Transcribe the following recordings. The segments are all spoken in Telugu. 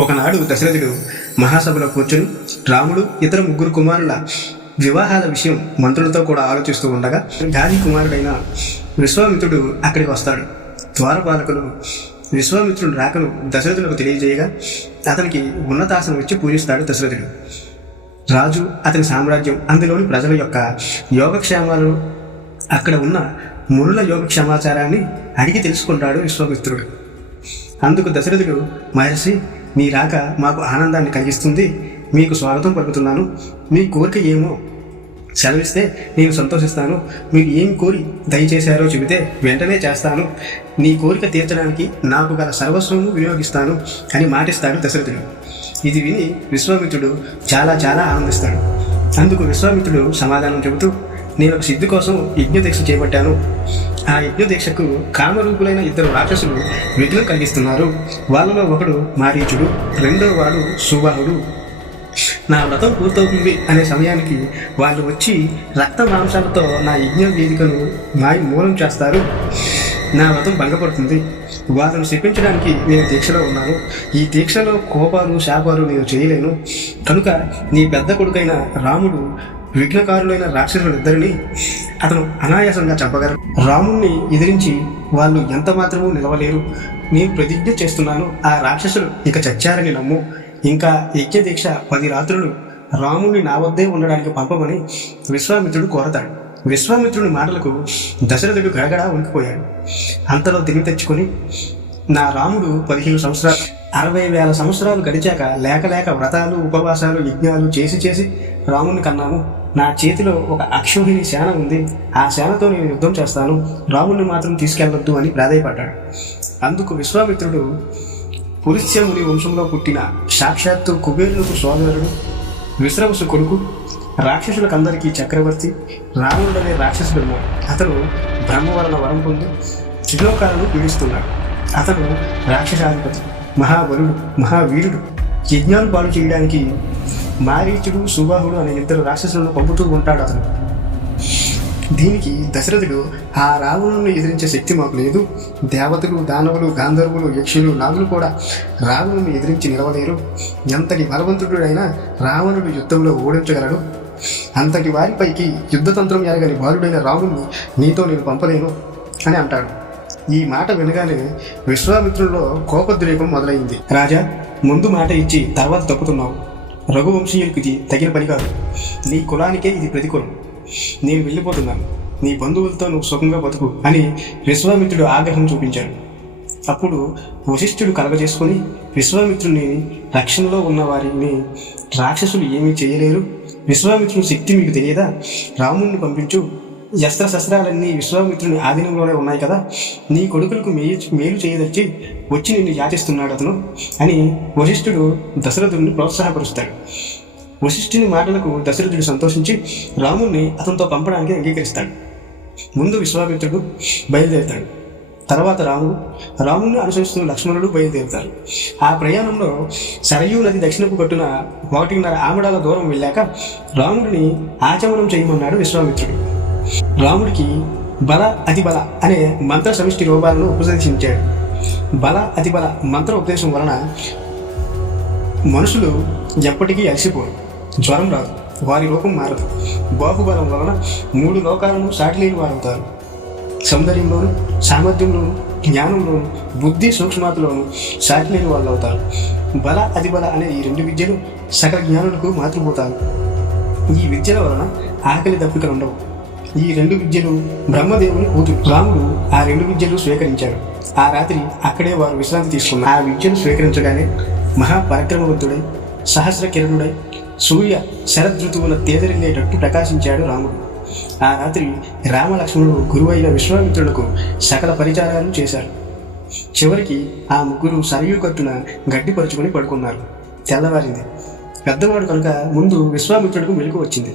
ఒకనాడు దశరథుడు మహాసభలో కూర్చొని రాముడు ఇతర ముగ్గురు కుమారుల వివాహాల విషయం మంత్రులతో కూడా ఆలోచిస్తూ ఉండగా గాది కుమారుడైన విశ్వామిత్రుడు అక్కడికి వస్తాడు. ద్వారపాలకులు విశ్వామిత్రుడు రాకను దశరథులకు తెలియజేయగా అతనికి ఉన్నతాసనం ఇచ్చి పూజిస్తాడు దశరథుడు. రాజు, అతని సామ్రాజ్యం, అందులోని ప్రజల యొక్క యోగక్షేమాలు, అక్కడ ఉన్న మునుల యోగక్షేమాచారాన్ని అడిగి తెలుసుకుంటాడు విశ్వామిత్రుడు. అందుకు దశరథుడు, మహర్షి, మీ రాక మాకు ఆనందాన్ని కలిగిస్తుంది, మీకు స్వాగతం పలుకుతున్నాను. మీ కోరిక ఏమో సెలవిస్తే నేను సంతోషిస్తాను. మీరు ఏమి కోరి దయచేశారో చెబితే వెంటనే చేస్తాను. నీ కోరిక తీర్చడానికి నాకు గల సర్వస్వము వినియోగిస్తాను అని మాటిస్తాడు దశరథుడు. ఇది విని విశ్వామిత్రుడు చాలా చాలా ఆనందిస్తాడు. అందుకు విశ్వామిత్రుడు సమాధానం చెబుతూ, నేను ఒక సిద్ధి కోసం యజ్ఞదీక్ష చేపట్టాను. ఆ యజ్ఞదీక్షకు కామరూపులైన ఇద్దరు రాక్షసులు విఘ్నం కలిగిస్తున్నారు. వాళ్ళలో ఒకడు మారీచుడు, రెండో వాడు సుబాహుడు. నా వ్రతం పూర్తవుతుంది అనే సమయానికి వాళ్ళు వచ్చి రక్త మాంసాలతో నా యజ్ఞ వేదికను మూలం చేస్తారు. నా వ్రతం భంగపడుతుంది. వాళ్ళను శపించడానికి నేను దీక్షలో ఉన్నాను. ఈ దీక్షలో కోపాలు శాపాలు నేను చేయలేను. కనుక నీ పెద్ద కొడుకైన రాముడు విఘ్నకారులైన రాక్షసులిద్దరిని అతను అనాయాసంగా చంపగలరు. రాముణ్ణి ఎదిరించి వాళ్ళు ఎంత మాత్రమూ నిలవలేరు. నేను ప్రతిజ్ఞ చేస్తున్నాను, ఆ రాక్షసులు ఇక చచ్చారని నమ్ము. ఇంకా యజ్ఞదీక్ష 10 రాత్రులు రాముణ్ణి నా వద్దే ఉండడానికి పంపమని విశ్వామిత్రుడు కోరతాడు. విశ్వామిత్రుడి మాటలకు దశరథుడు గడగడా ఉనికిపోయాడు. అంతలో తిరిగి తెచ్చుకొని, నా రాముడు 15 సంవత్సరాలు 60,000 సంవత్సరాలు గడిచాక లేక లేక వ్రతాలు, ఉపవాసాలు, యజ్ఞాలు చేసి రాముని కన్నాము. నా చేతిలో ఒక అక్షోహిణి సేన ఉంది. ఆ సేనతో నేను యుద్ధం చేస్తాను. రాముణ్ణి మాత్రం తీసుకెళ్లొద్దు అని ప్రాధేయపడ్డాడు. అందుకు విశ్వామిత్రుడు, పురుష్యముని వంశంలో పుట్టిన సాక్షాత్తు కుబేరులకు సోదరుడు, విశ్రవసు కొడుకు, రాక్షసులకందరికీ చక్రవర్తి రావణుడనే రాక్షసుడున్నాడు. అతను బ్రహ్మవరణ వరం పొంది త్రిలోకాలను పీడిస్తున్నాడు. అతను రాక్షసాధిపతి, మహాబలుడు, మహావీరుడు. యజ్ఞాలు పాలు చేయడానికి మారీచుడు, సుబాహుడు అనే 2 రాక్షసులను పంపుతూ ఉంటాడు అతను. దీనికి దశరథుడు, ఆ రావణుని ఎదిరించే శక్తి మాకు లేదు. దేవతలు, దానవులు, గాంధర్వులు, యక్షులు, నాగులు కూడా రావణుని ఎదిరించి నిలవలేరు. ఎంతటి బలవంతుడైనా రావణుడు యుద్ధంలో ఓడించగలడు. అంతటి వారిపైకి యుద్ధతంత్రం ఎరగని బాలుడైన రాముణ్ణి నీతో నేను పంపలేను అని అంటాడు. ఈ మాట వినగానే విశ్వామిత్రుల్లో కోపద్రేకం మొదలైంది. రాజా, ముందు మాట ఇచ్చి తర్వాత తప్పుతున్నావు. రఘువంశీయులకు ఇది తగిన పని కాదు. నీ కులానికే ఇది ప్రతికూలం. నేను వెళ్ళిపోతున్నాను. నీ బంధువులతో నువ్వు సుఖంగా బతుకు అని విశ్వామిత్రుడు ఆగ్రహం చూపించాడు. అప్పుడు వశిష్ఠుడు కలగజేసుకొని, విశ్వామిత్రుని రక్షణలో ఉన్న వారిని రాక్షసులు ఏమీ చేయలేరు. విశ్వామిత్రుని శక్తి మీకు తెలియదా? రాముణ్ణి పంపించు. శస్త్రశస్త్రాలన్నీ విశ్వామిత్రుని ఆధీనంలోనే ఉన్నాయి కదా. నీ కొడుకులకు మేలు చేయదచ్చి వచ్చి నిన్ను యాచిస్తున్నాడు అతను అని వశిష్ఠుడు దశరథుడిని ప్రోత్సాహపరుస్తాడు. వశిష్ఠుని మాటలకు దశరథుడు సంతోషించి రాముణ్ణి అతనితో పంపడానికి అంగీకరిస్తాడు. ముందు విశ్వామిత్రుడు బయలుదేరుతాడు. తర్వాత రాముణ్ణి అనుసరిస్తున్న లక్ష్మణుడు బయలుదేరుతారు. ఆ ప్రయాణంలో సరయూ నది దక్షిణపు గట్టున 1.5 ఆమడాల దూరం వెళ్ళాక రాముడిని ఆచమనం చేయమన్నాడు విశ్వామిత్రుడు. రాముడికి బల అతిబల అనే మంత్ర సమిష్టి రూపాలను ఉపదేశించాడు. బల అతిబల మంత్ర ఉపదేశం వలన మనుషులు ఎప్పటికీ అలసిపోరు, జ్వరం రాదు, వారి రూపం మారదు. బాహుబలం వలన 3 లోకాలను సాటిలేని వారవుతారు. సౌందర్యంలోను, సామర్థ్యంలోను, జ్ఞానంలోను, బుద్ధి సూక్ష్మతలోను సాటిలేని వాళ్ళు అవుతారు. బల అతిబల అనే ఈ 2 విద్యలు సకల జ్ఞానులకు మాతృభూతాలు. ఈ విద్యల వలన ఆకలి దప్పికలు ఉండవు. ఈ 2 విద్యలు బ్రహ్మదేవుని కూతురు. రాముడు ఆ 2 విద్యలు స్వీకరించాడు. ఆ రాత్రి అక్కడే వారు విశ్రాంతి తీసుకున్నారు. ఆ విద్యను స్వీకరించగానే మహాపరాక్రమవంతుడై, సహస్ర కిరణుడై, సూర్య శరదృతువుల తేజరిల్లేటట్టు ప్రకాశించాడు రాముడు. ఆ రాత్రి రామలక్ష్మణుడు గురువైన విశ్వామిత్రులకు సకల పరిచారాలు చేశారు. చివరికి ఆ ముగ్గురు సరయూ కట్టున గడ్డిపరుచుకొని పడుకున్నారు. తెల్లవారింది. పెద్దవాడు కనుక ముందు విశ్వామిత్రుడికి మెలకు వచ్చింది.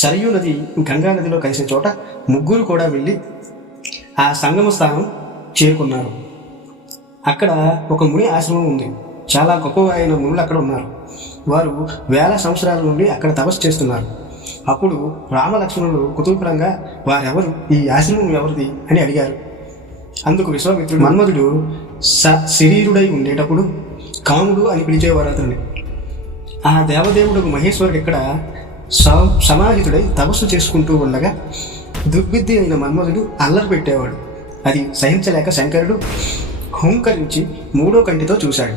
సరయూ నది గంగా నదిలో కలిసే చోట ముగ్గురు కూడా వెళ్ళి ఆ సంగమ స్థానం చేరుకున్నారు. అక్కడ ఒక ముని ఆశ్రమం ఉంది. చాలా గొప్ప అయిన మునులు అక్కడ ఉన్నారు. వారు 1000 సంవత్సరాల నుండి అక్కడ తపస్సు చేస్తున్నారు. అప్పుడు రామలక్ష్మణులు కుతూహలంగా, వారెవరు, ఈ ఆశ్రమం ఎవరిది అని అడిగారు. అందుకు విశ్వామిత్రుడు, మన్మధుడు శరీరుడై ఉండేటప్పుడు కాముడు అని పిలిచేవారు అతన్ని. ఆ దేవదేవుడు మహేశ్వరుడు ఇక్కడ సమాహితుడై తపస్సు చేసుకుంటూ ఉండగా దుర్బుద్ధి అయిన మన్మధుడు అల్లరి పెట్టేవాడు. అది సహించలేక శంకరుడు హుంకరించి 3వ కంటితో చూశాడు.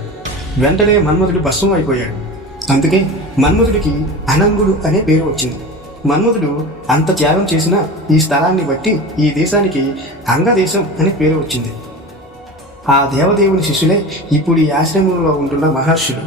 వెంటనే మన్మధుడు భస్మం అయిపోయాడు. అందుకే మన్మధుడికి అనంగుడు అనే పేరు వచ్చింది. మన్మధుడు అంత త్యాగం చేసిన ఈ స్థలాన్ని బట్టి ఈ దేశానికి అంగదేశం అనే పేరు వచ్చింది. ఆ దేవదేవుని శిష్యులే ఇప్పుడు ఈ ఆశ్రమంలో ఉంటున్న మహర్షులు.